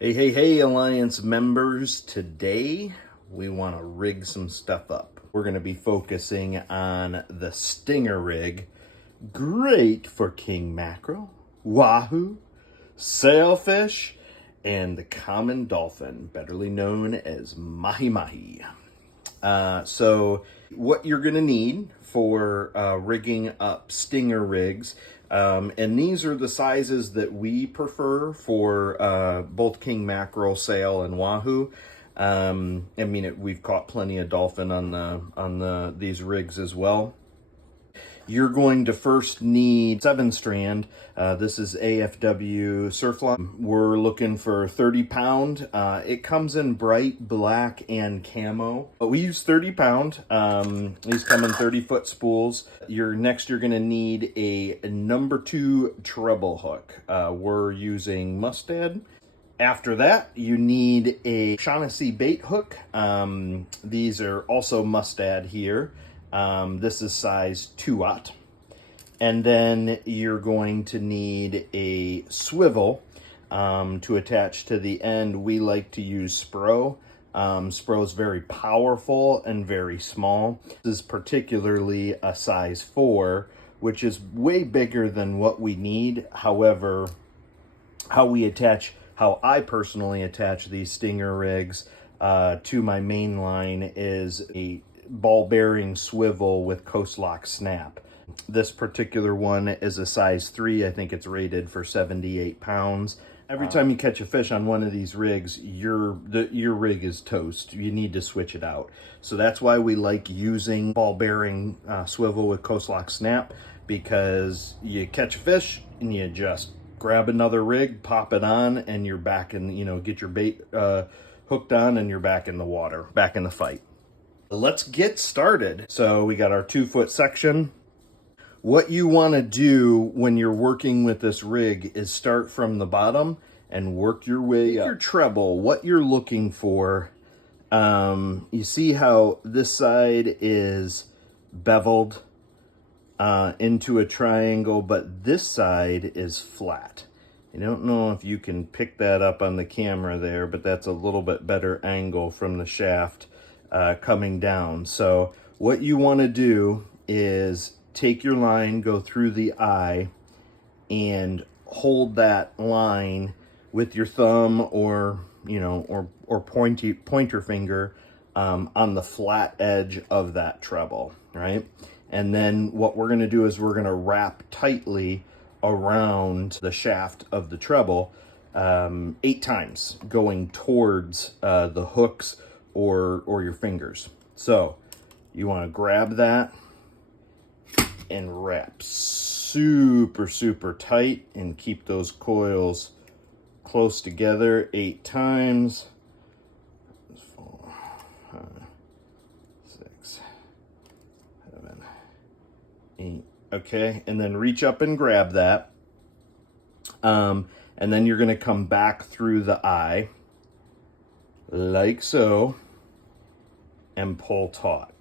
Hey, Alliance members. Today, we want to rig some stuff up. We're going to be focusing on the Stinger rig. Great for king mackerel, wahoo, sailfish, and the common dolphin, betterly known as Mahi-Mahi. So what you're going to need for rigging up Stinger rigs, and these are the sizes that we prefer for both king mackerel, sail, and wahoo. We've caught plenty of dolphin on these rigs as well. You're going to first need 7-strand. This is AFW Surflon. We're looking for 30 pound. It comes in bright black and camo, but we use 30 pound. These come in 30-foot spools. You're going to need a number 2 treble hook. We're using Mustad. After that, you need a O'Shaughnessy Bait hook. These are also Mustad here. This is size 2/0. And then you're going to need a swivel to attach to the end. We like to use Spro. Spro is very powerful and very small. This is particularly a size 4, which is way bigger than what we need. However, how I personally attach these Stinger rigs to my main line is a ball bearing swivel with coast lock snap. This particular one is a size 3. I think it's rated for 78 pounds. Every time you catch a fish on one of these rigs, your rig is toast. You need to switch it out. So that's why we like using ball bearing swivel with coast lock snap, because you catch a fish and you just grab another rig, pop it on, and you're back in, get your bait hooked on, and you're back in the water, back in the fight. Let's get started. So we got our 2-foot section. What you want to do when you're working with this rig is start from the bottom and work your way up. Your treble, what you're looking for, you see how this side is beveled into a triangle, but this side is flat. I don't know if you can pick that up on the camera there, but that's a little bit better angle from the shaft coming down. So what you want to do is take your line, go through the eye, and hold that line with your thumb or pointer finger on the flat edge of that treble, right? And then what we're going to do is we're going to wrap tightly around the shaft of the treble 8 times, going towards the hooks or your fingers. So you want to grab that and wrap super tight and keep those coils close together 8 times. 4, 5, 6, 7, 8. Okay, and then reach up and grab that. And then you're going to come back through the eye like so and pull taut.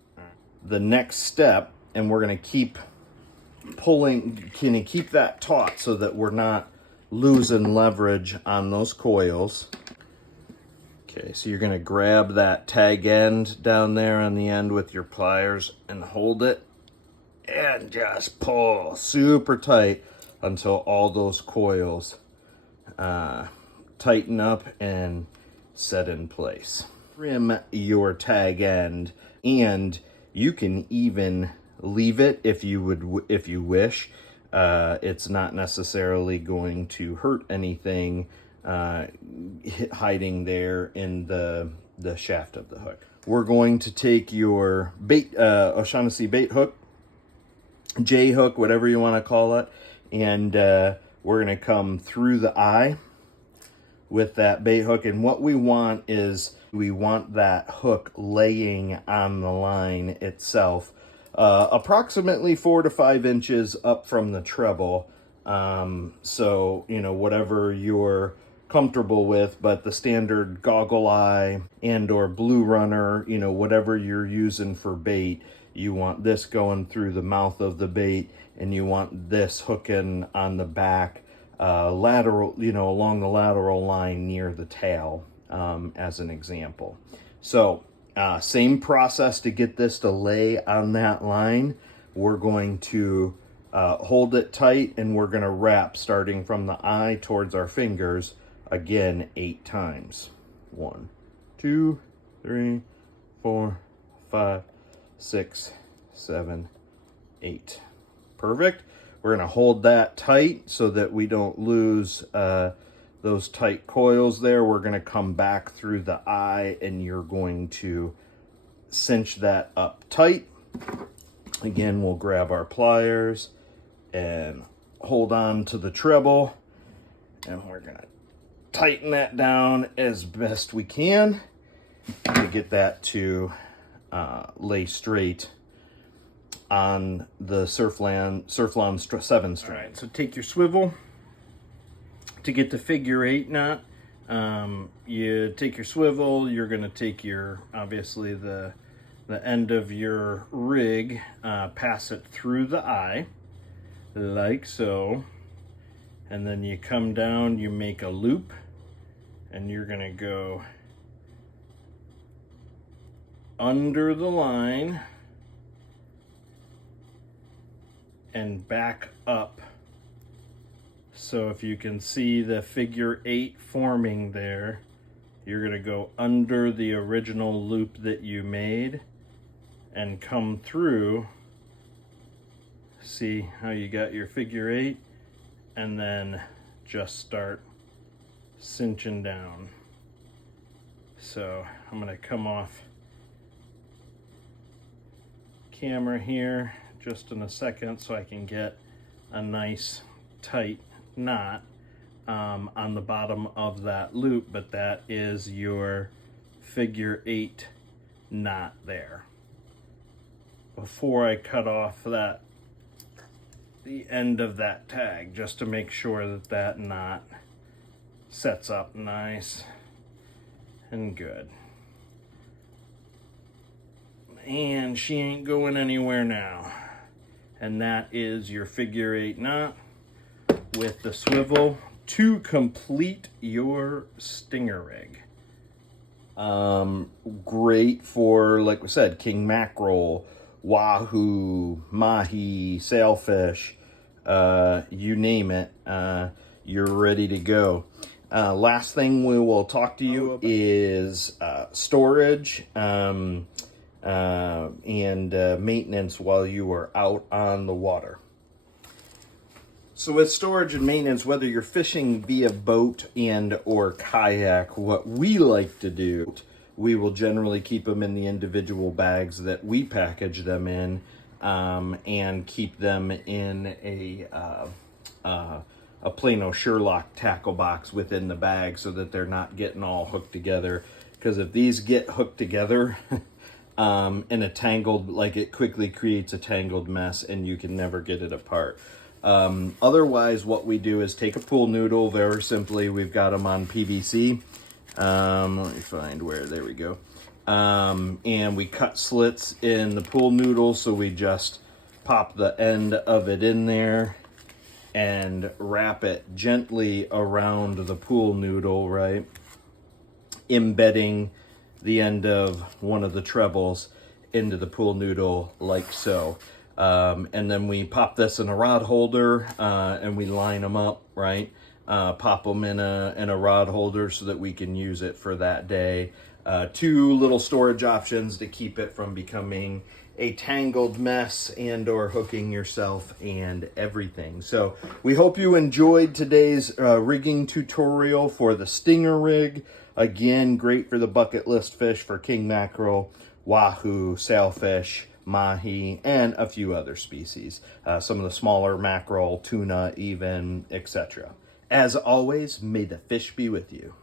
The next step, and we're going to keep pulling, can you keep that taut so that we're not losing leverage on those coils. Okay, so you're going to grab that tag end down there on the end with your pliers and hold it and just pull super tight until all those coils tighten up and set in place. Trim your tag end, and you can even leave it if you wish. It's not necessarily going to hurt anything hiding there in the shaft of the hook. We're going to take your bait, O'Shaughnessy bait hook, J hook, whatever you want to call it, and we're going to come through the eye with that bait hook. And what we want is we want that hook laying on the line itself, approximately 4 to 5 inches up from the treble. So, whatever you're comfortable with, but the standard goggle eye and or blue runner, whatever you're using for bait, you want this going through the mouth of the bait, and you want this hooking on the back lateral, along the lateral line near the tail, as an example. So same process to get this to lay on that line. We're going to hold it tight, and we're going to wrap starting from the eye towards our fingers again 8 times. 1, 2, 3, 4, 5, 6, 7, 8. Perfect. We're going to hold that tight so that we don't lose those tight coils there. We're going to come back through the eye, and you're going to cinch that up tight. Again, we'll grab our pliers and hold on to the treble, and we're going to tighten that down as best we can to get that to lay straight on the Surflon 7 string. All right, so take your swivel to get the figure 8 knot. You take your swivel, you're going to take your, obviously, the end of your rig, pass it through the eye, like so, and then you come down, you make a loop, and you're going to go under the line and back up. So if you can see the figure 8 forming there, you're going to go under the original loop that you made and come through. See how you got your figure 8, and then just start cinching down. So I'm going to come off camera here just in a second so I can get a nice tight knot on the bottom of that loop, but that is your figure 8 knot there. Before I cut off the end of that tag, just to make sure that that knot sets up nice and good. And she ain't going anywhere now. And that is your figure 8 knot with the swivel to complete your stinger rig. Great for, like we said, king mackerel, wahoo, mahi, sailfish, you name it, you're ready to go. Last thing we will talk to you is storage and maintenance while you are out on the water. So with storage and maintenance, whether you're fishing via boat and or kayak, what we like to do, we will generally keep them in the individual bags that we package them in, and keep them in a Plano Sherlock tackle box within the bag so that they're not getting all hooked together. Because if these get hooked together in a tangled, like, it quickly creates a tangled mess and you can never get it apart. Otherwise, what we do is take a pool noodle. Very simply, we've got them on PVC. Let me find where, there we go. And we cut slits in the pool noodle, so we just pop the end of it in there and wrap it gently around the pool noodle, right? Embedding the end of one of the trebles into the pool noodle like so. And then we pop this in a rod holder, and we line them up, right? Pop them in a rod holder so that we can use it for that day. 2 little storage options to keep it from becoming a tangled mess and or hooking yourself and everything. So we hope you enjoyed today's rigging tutorial for the stinger rig. Again, great for the bucket list fish for king mackerel, wahoo, sailfish, mahi, and a few other species. Some of the smaller mackerel, tuna even, etc. As always, may the fish be with you.